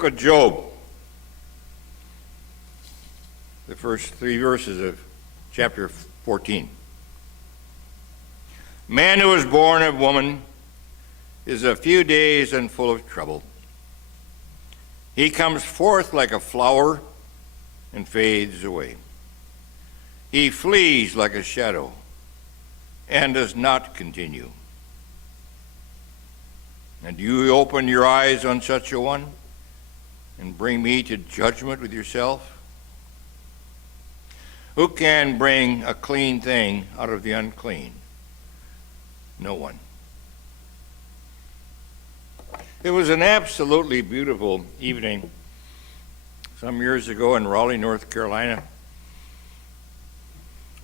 book of Job, the first 3 verses of chapter 14. Man who is born of woman is a few days and full of trouble. He comes forth like a flower and fades away. He flees like a shadow and does not continue. And do you open your eyes on such a one and bring me to judgment with yourself? Who can bring a clean thing out of the unclean? No one. It was an absolutely beautiful evening some years ago in Raleigh, North Carolina,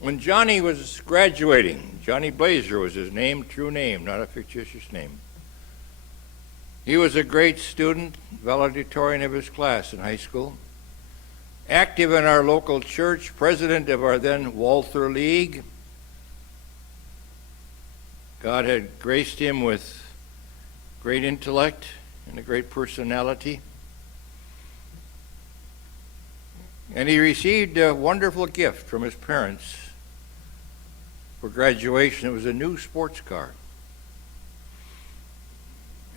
when Johnny was graduating. Johnny Blazer was his name, true name, not a fictitious name. He was a great student, valedictorian of his class in high school, active in our local church, president of our then Walther League. God had graced him with great intellect and a great personality. And he received a wonderful gift from his parents for graduation. It was a new sports car.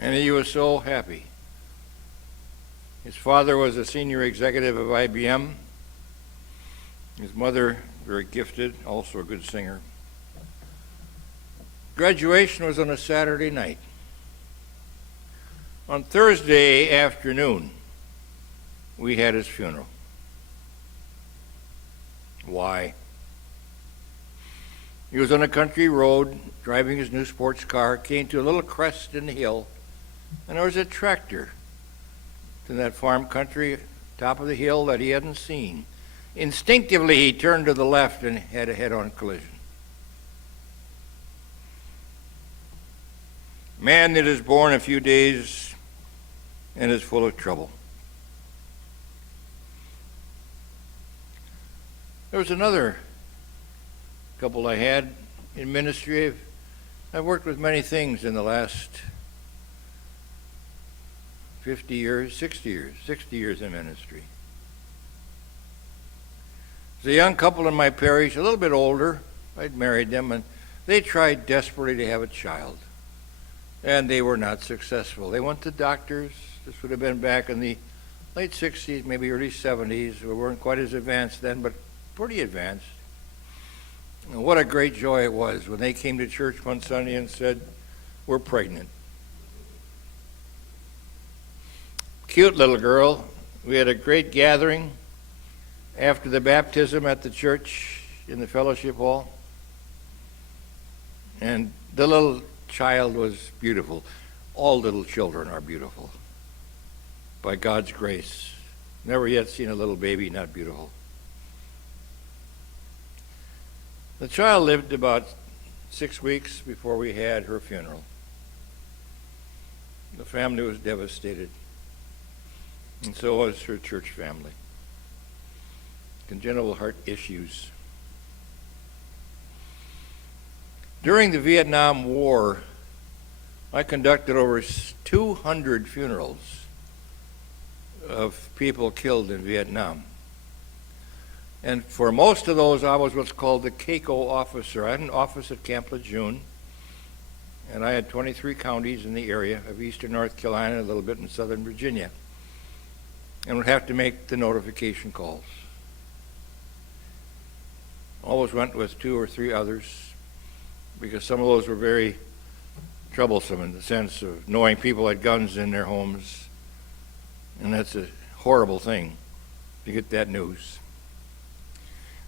And he was so happy. His father was a senior executive of IBM. His mother, very gifted, also a good singer. Graduation was on a Saturday night. On Thursday afternoon, we had his funeral. Why? He was on a country road, driving his new sports car, came to a little crest in the hill, and there was a tractor in that farm country, top of the hill, that he hadn't seen. Instinctively, he turned to the left and had a head-on collision. Man that is born a few days and is full of trouble. There was another couple I had in ministry. I've worked with many things in the last 50 years, 60 years in ministry. There's a young couple in my parish, a little bit older. I'd married them, and they tried desperately to have a child, and they were not successful. They went to doctors. This would have been back in the late 60s, maybe early 70s. We weren't quite as advanced then, but pretty advanced. And what a great joy it was when they came to church one Sunday and said, "We're pregnant." Cute little girl. We had a great gathering after the baptism at the church in the fellowship hall. And the little child was beautiful. All little children are beautiful by God's grace. Never yet seen a little baby not beautiful. The child lived about 6 weeks before we had her funeral. The family was devastated, and so was her church family. Congenital heart issues. During the Vietnam War, I conducted over 200 funerals of people killed in Vietnam. And for most of those, I was what's called the CACO officer. I had an office at Camp Lejeune, and I had 23 counties in the area of eastern North Carolina, a little bit in southern Virginia, and would have to make the notification calls. Always went with 2 or 3 others, because some of those were very troublesome in the sense of knowing people had guns in their homes, and that's a horrible thing to get that news.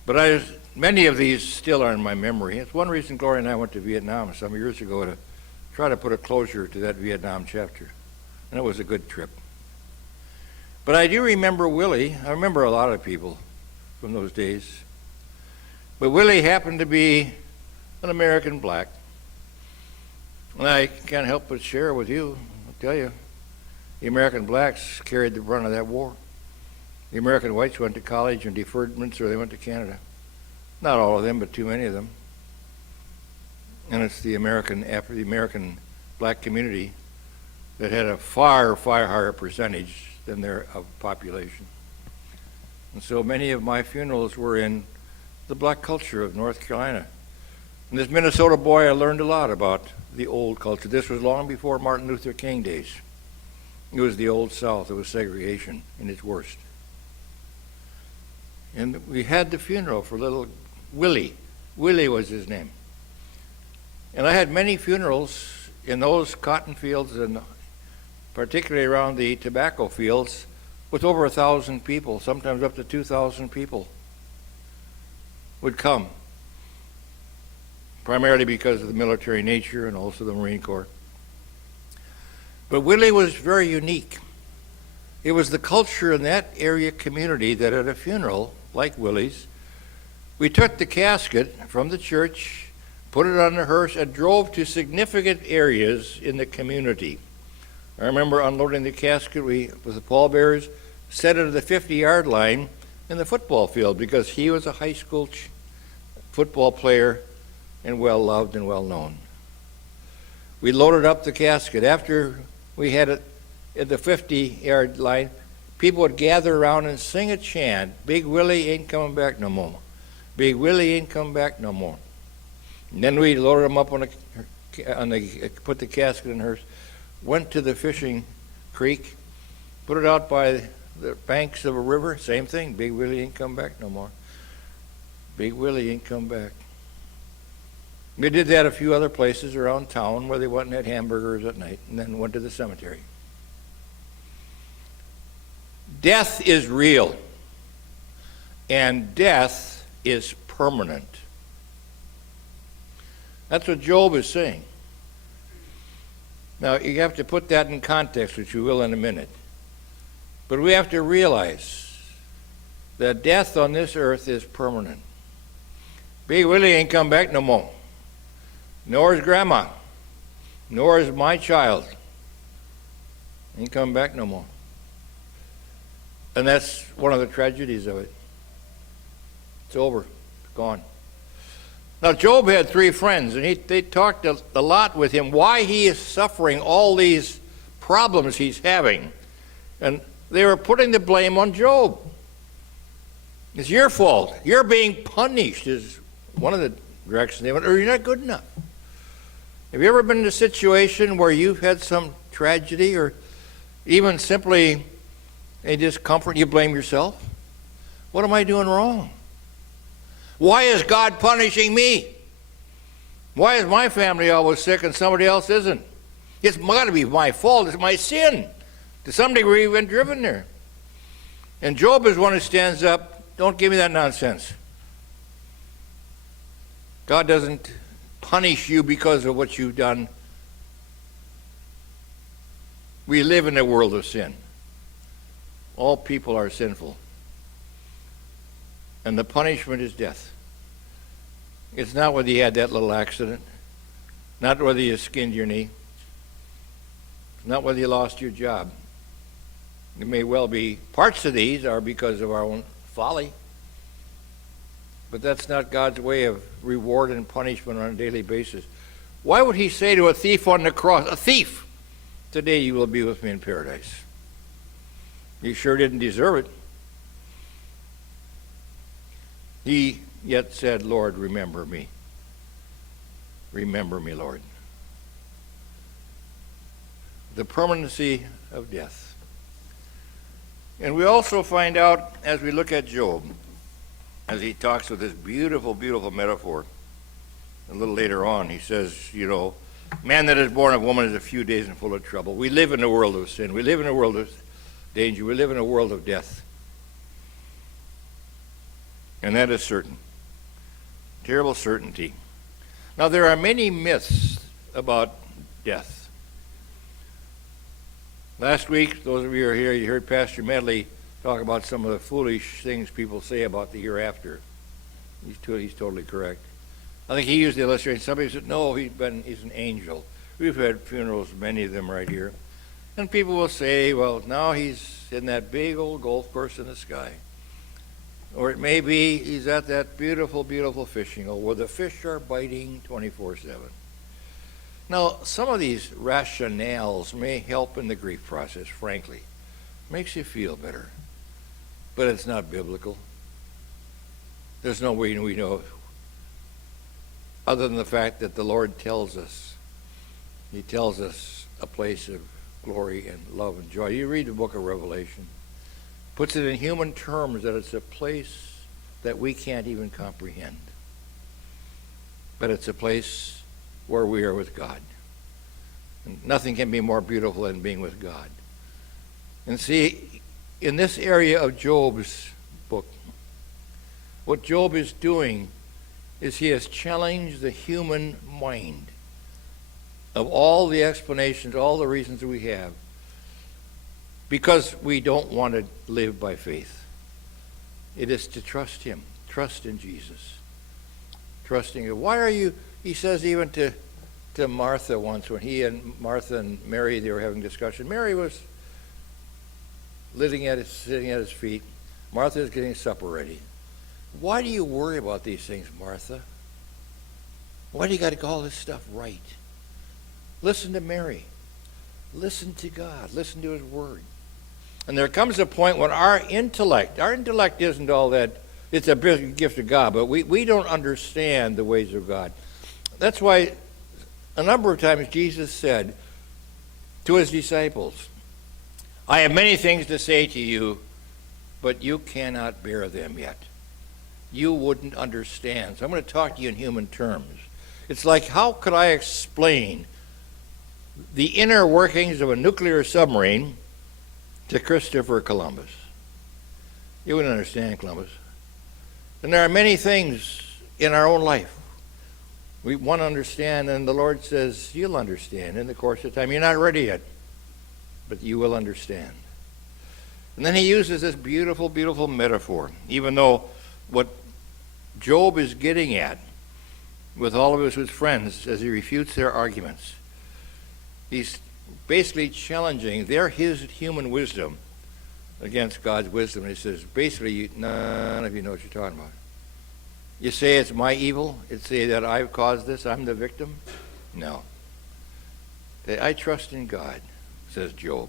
But many of these still are in my memory. It's one reason Gloria and I went to Vietnam some years ago, to try to put a closure to that Vietnam chapter. And it was a good trip. But I do remember Willie. I remember a lot of people from those days. But Willie happened to be an American black. And I can't help but share with you, I'll tell you, the American blacks carried the brunt of that war. The American whites went to college and deferments, or they went to Canada. Not all of them, but too many of them. And it's the American black community that had a far, far higher percentage than their population. And so many of my funerals were in the black culture of North Carolina. And this Minnesota boy, I learned a lot about the old culture. This was long before Martin Luther King days. It was the old South. It was segregation in its worst. And we had the funeral for little Willie. Willie was his name. And I had many funerals in those cotton fields, and particularly around the tobacco fields, with over 1,000 people, sometimes up to 2,000 people would come, primarily because of the military nature and also the Marine Corps. But Willie was very unique. It was the culture in that area community that at a funeral like Willie's, we took the casket from the church, put it on the hearse, and drove to significant areas in the community. I remember unloading the casket with the pallbearers, set it at the 50-yard line in the football field because he was a high school football player and well-loved and well-known. We loaded up the casket. After we had it at the 50-yard line, people would gather around and sing a chant, "Big Willie ain't coming back no more. Big Willie ain't coming back no more." And then we loaded him up put the casket in the hearse, went to the fishing creek, put it out by the banks of a river, same thing, "Big Willie ain't come back no more. Big Willie ain't come back." We did that a few other places around town where they went and had hamburgers at night, and then went to the cemetery. Death is real, and death is permanent. That's what Job is saying. Now, you have to put that in context, which we will in a minute. But we have to realize that death on this earth is permanent. Big Willie ain't come back no more. Nor is Grandma. Nor is my child. Ain't come back no more. And that's one of the tragedies of it. It's over. It's gone. Now, Job had 3 friends, and they talked a lot with him why he is suffering all these problems he's having. And they were putting the blame on Job. It's your fault. You're being punished, is one of the directions they went, or you're not good enough. Have you ever been in a situation where you've had some tragedy or even simply a discomfort, you blame yourself? What am I doing wrong? Why is God punishing me? Why is my family always sick and somebody else isn't? It's got to be my fault. It's my sin. To some degree, we've been driven there. And Job is one who stands up, don't give me that nonsense. God doesn't punish you because of what you've done. We live in a world of sin. All people are sinful. And the punishment is death. It's not whether you had that little accident, not whether you skinned your knee, not whether you lost your job. It may well be parts of these are because of our own folly, but that's not God's way of reward and punishment on a daily basis. Why would he say to a thief on the cross, "A thief, today you will be with me in paradise"? He sure didn't deserve it. He yet said, "Lord, remember me. Remember me, Lord." The permanency of death. And we also find out as we look at Job, as he talks with this beautiful, beautiful metaphor, a little later on, he says, man that is born of woman is a few days and full of trouble. We live in a world of sin. We live in a world of danger. We live in a world of death. And that is certain. Terrible certainty. Now, there are many myths about death. Last week, those of you who are here, you heard Pastor Medley talk about some of the foolish things people say about the hereafter. He's totally correct. I think he used the illustration. Somebody said, no, he's an angel. We've had funerals, many of them right here. And people will say, well, now he's in that big old golf course in the sky. Or it may be he's at that beautiful, beautiful fishing hole where the fish are biting 24/7. Now, some of these rationales may help in the grief process, frankly. Makes you feel better. But it's not biblical. There's no way we know other than the fact that the Lord tells us. He tells us a place of glory and love and joy. You read the book of Revelation. Puts it in human terms that it's a place that we can't even comprehend. But it's a place where we are with God. And nothing can be more beautiful than being with God. And see, in this area of Job's book, what Job is doing is he has challenged the human mind of all the explanations, all the reasons that we have, because we don't want to live by faith. It is to trust him, trust in Jesus, trusting him. Why are you, he says even to Martha once, when he and Martha and Mary, they were having a discussion. Mary was sitting at his feet. Martha is getting supper ready. Why do you worry about these things, Martha? Why do you got to get all this stuff right? Listen to Mary. Listen to God. Listen to his word. And there comes a point when our intellect isn't all that, it's a big gift of God, but we don't understand the ways of God. That's why a number of times Jesus said to his disciples, I have many things to say to you, but you cannot bear them yet. You wouldn't understand. So I'm going to talk to you in human terms. It's like, how could I explain the inner workings of a nuclear submarine to Christopher Columbus? You wouldn't understand Columbus. And there are many things in our own life we want to understand, and the Lord says, you'll understand in the course of time. You're not ready yet, but you will understand. And then he uses this beautiful, beautiful metaphor, even though what Job is getting at with all of his friends as he refutes their arguments, he's basically challenging his human wisdom against God's wisdom. He says, basically, none of you know what you're talking about. You say it's my evil? You say that I've caused this, I'm the victim? No. I trust in God, says Job.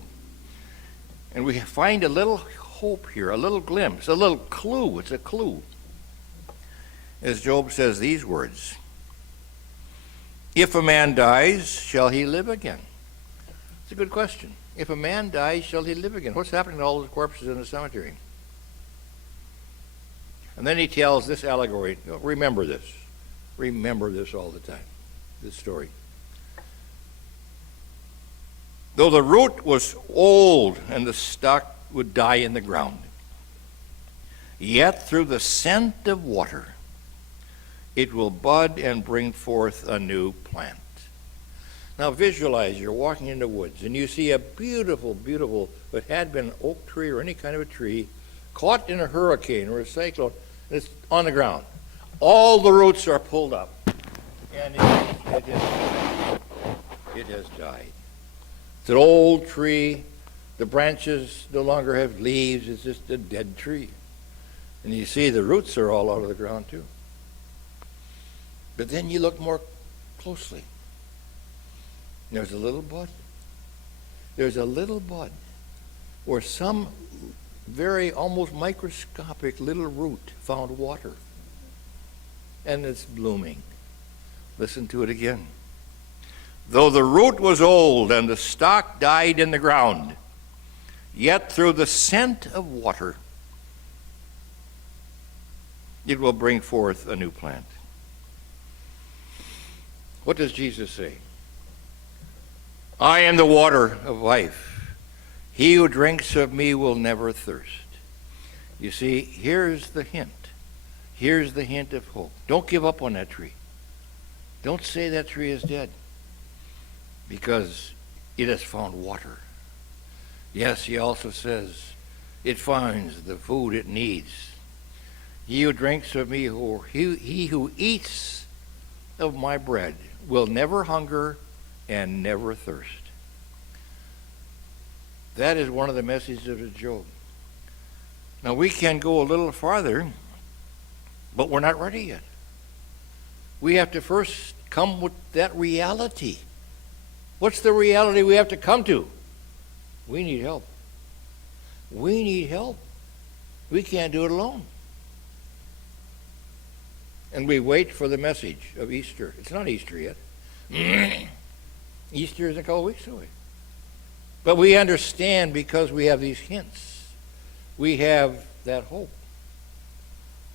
And we find a little hope here, a little glimpse, a little clue. It's a clue. As Job says these words, if a man dies, shall he live again? It's a good question. If a man dies, shall he live again? What's happening to all those corpses in the cemetery? And then he tells this allegory. Remember this. Remember this all the time, this story. Though the root was old and the stock would die in the ground, yet through the scent of water it will bud and bring forth a new plant. Now visualize, you're walking in the woods and you see a beautiful, beautiful, if it had been an oak tree or any kind of a tree, caught in a hurricane or a cyclone, and it's on the ground. All the roots are pulled up, and it has died. It's an old tree. The branches no longer have leaves. It's just a dead tree. And you see the roots are all out of the ground too. But then you look more closely. There's a little bud. There's a little bud where some very almost microscopic little root found water. And it's blooming. Listen to it again. Though the root was old and the stock died in the ground, yet through the scent of water it will bring forth a new plant. What does Jesus say? I am the water of life. He who drinks of me will never thirst. You see, here's the hint. Here's the hint of hope. Don't give up on that tree. Don't say that tree is dead, because it has found water. Yes, he also says it finds the food it needs. He who drinks of me, or he who eats of my bread, will never hunger and never thirst. That is one of the messages of Job. Now we can go a little farther, but we're not ready yet. We have to first come with that reality. What's the reality we have to come to? We need help. We need help. We can't do it alone. And we wait for the message of Easter. It's not Easter yet. Easter is a couple weeks away. But we understand because we have these hints. We have that hope.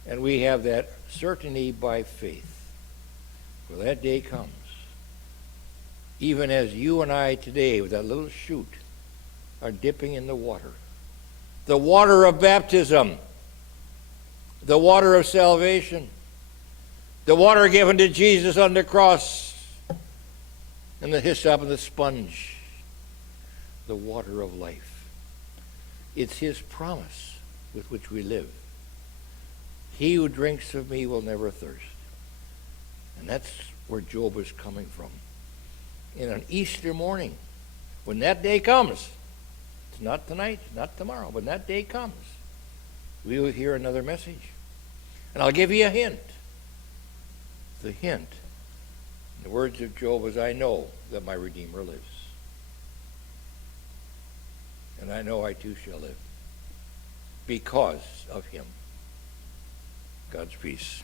And we have that certainty by faith. When that day comes, even as you and I today, with that little shoot, are dipping in the water of baptism, the water of salvation, the water given to Jesus on the cross, and the hyssop and the sponge, the water of life. It's his promise with which we live. He who drinks of me will never thirst. And that's where Job is coming from. In an Easter morning, when that day comes, it's not tonight, not tomorrow, when that day comes, we will hear another message. And I'll give you a hint. The hint, in the words of Job, is I know that my Redeemer lives. And I know I too shall live because of him. God's peace.